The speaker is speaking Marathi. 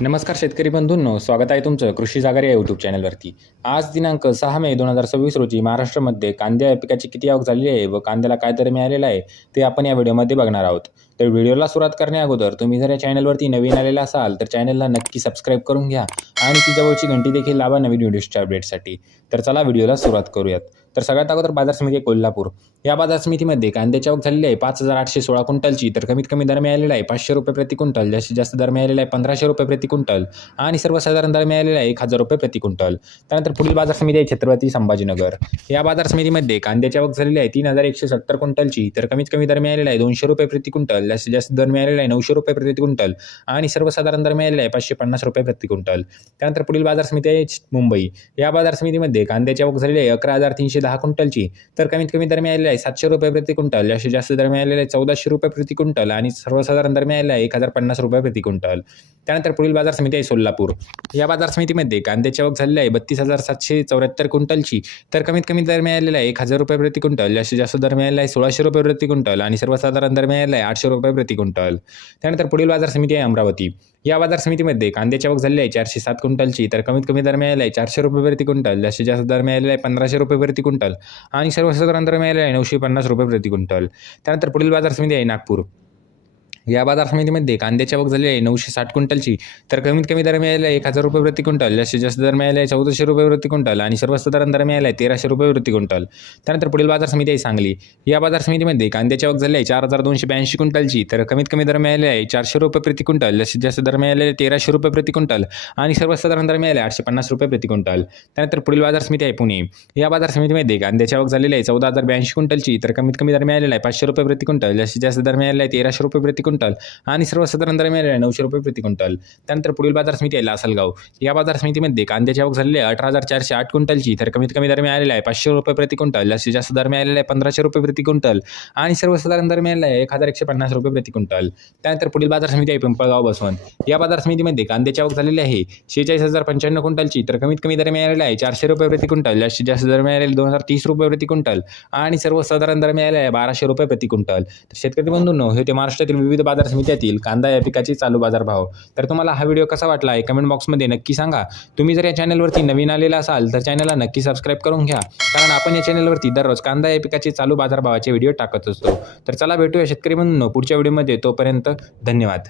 नमस्कार शेतकरी बंधूंनो, स्वागत आहे तुमचं कृषी जागर या यूट्यूब चॅनलवरती। आज दिनांक 6 मे 2026 रोजी महाराष्ट्रामध्ये कांद्या या पिकाची किती आवक झालेली आहे व कांद्याला काय दर मिळालेला आहे ते आपण या व्हिडिओमध्ये बघणार आहोत। तर व्हिडिओला सुरुवात करण्याअगोदर तुम्ही जर या चॅनलवरती नवीन आलेला असाल तर चॅनलला नक्की सबस्क्राईब करून घ्या आणि ती जवळची घंटी देखील दाबा नवीन व्हिडिओच्या अपडेटसाठी। तर चला व्हिडिओला सुरुवात करूयात। तर सगळ्यात अगोदर बाजार समिती कोल्हापूर या बाजार समितीमध्ये कांद्याची आवक झालेली आहे 5816 क्विंटलची। तर कमीत कमी दर मिळालेला आहे 500 रुपये प्रति क्विंटल, जास्तीत जास्त दर मिळालेला आहे 1500 रुपये प्रति क्विंटल आणि सर्वसाधारण दर मिळालेला आहे 1000 रुपये प्रति क्विंटल। त्यानंतर पुढील बाजार समिती आहे छत्रपती संभाजीनगर या बाजार समितीमध्ये कांद्याची आवक झालेली आहे 3170 क्विंटलची। तर कमीत कमी दर मिळालेला आहे 200 रुपये प्रति क्विंटल, जास्तीत जास्त दर मिळालेला आहे 900 रुपये प्रति क्विंटल आणि सर्वसाधारण दर मिळालेला आहे 550 रुपये प्रति क्विंटल। त्यानंतर पुढील बाजार समिती आहे मुंबई या बाजार समितीमध्ये कांद्याची आवक झालेली आहे 11310 क्विंटलची। तर कमीत कमी दर मिळालेला आहे 700 रुपये प्रति क्विंटल, जास्तीत जास्त दर मिळालेला आहे 1400 रुपये प्रति क्विंटल आणि सर्वसाधारण दर मिळालेला आहे 1050 रुपये प्रति क्विंटल। त्यानंतर पुढील बाजार समिती आहे सोलापूर या बाजार समितीमध्ये कांद्याची आवक झालेली आहे 32774 क्विंटलची। तर कमीत कमी दर मिळालेला आहे 1000 रुपये प्रति क्विंटल, जास्तीत जास्त दर मिळालेला आहे 1600 रुपये प्रति क्विंटल आणि सर्वसाधारण दर मिळालेला आहे 800 रुपये प्रति क्विंटल। त्यानंतर पुढील बाजार समिती आहे अमरावती या बाजार समितीमध्ये कांद्याची आवक झालेली आहे 407 क्विंटलची। तर कमीत कमी दर मिळालेला आहे 400 रुपये प्रति क्विंटल, जास्तीत जास्त दर मिळालेला आहे 1500 रुपये प्रति क्विंटल आणि सर्वसाधारण दर मिळालेला आहे 950 रुपये प्रति क्विंटल। त्यानंतर पुढील बाजार समिती आहे नागपूर या बाजार समितीमध्ये कांद्याची आवक झालेली आहे 960 क्विंटलची। तर कमीत कमी दर मिळालेला आहे 1000 रुपये प्रति क्विंटल, जास्तीत जास्त दर मिळालेला आहे 1400 रुपये प्रति क्विंटल आणि सर्वसाधारण दर मिळालेला आहे 1300 रुपये प्रति क्विंटल। त्यानंतर पुढील बाजार समिती आहे सांगली या बाजार समितीमध्ये कांद्याची आवक झालेली आहे 4282 क्विंटलची। तर कमीत कमी दर मिळालेला आहे 400 रुपये प्रति क्विंटल, जास्तीत जास्त दर मिळालेला आहे 1300 रुपये प्रति क्विंटल आणि सर्वसाधारण दर मिळाले 850 रुपये प्रति क्विंटल। त्यानंतर पुढील बाजार समिती आहे पुणे या बाजार समितीमध्ये कांद्याची आवक झालेली आहे 14082 क्विंटलची। तर कमीत कमी दर मिळालेला आहे 500 रुपये प्रति क्विंटल, जास्तीत जास्त दर मिळालेला आहे 1300 रुपये प्रति क्विंटल आणि सर्वसाधारण दर मिळालेला आहे 900 रुपये प्रति क्विंटल। त्यानंतर पुढील बाजार समिती आहे लासलगाव या बाजार समितीमध्ये कांद्याची आवक झालेली आहे 18408 क्विंटलची। तर कमीत कमी दर मिळालेला आहे 500 रुपये प्रति क्विंटल, जास्तीत जास्त दर मिळालेला आहे 1500 रुपये प्रति क्विंटल आणि सर्वसाधारण दर मिळालेला आहे 1150 रुपये प्रति क्विंटल। त्यानंतर पुढील बाजार समिती आहे पिंपळगाव बसवंत या बाजार समितीमध्ये कांद्याची आवक झालेली आहे 46095 क्विंटलची। तर कमीत कमी दर मिळालेला आहे 400 रुपये प्रति क्विंटल, जास्तीत जास्त दर मिळालेला 2030 रुपये प्रति क्विंटल आणि सर्वसाधारण दर मिळालेला आहे 1200 रुपये प्रति क्विंटल। तर शेतकरी बंधूंनो, हे ते महाराष्ट्रातील विविध बाजार समित्यातील कांदा या पिकाचे चालू बाजारभाव। तर तुम्हाला हा व्हिडिओ कसा वाटला आहे कमेंट बॉक्समध्ये नक्की सांगा। तुम्ही जर या चॅनलवरती नवीन आलेला असाल तर चॅनलला नक्की सबस्क्राईब करून घ्या, कारण आपण या चॅनलवरती दररोज कांदा या पिकाचे चालू बाजारभावाचे व्हिडिओ टाकत असतो। तर चला भेटूया शेतकरी बंधूंनो पुढच्या व्हिडिओमध्ये, तोपर्यंत धन्यवाद।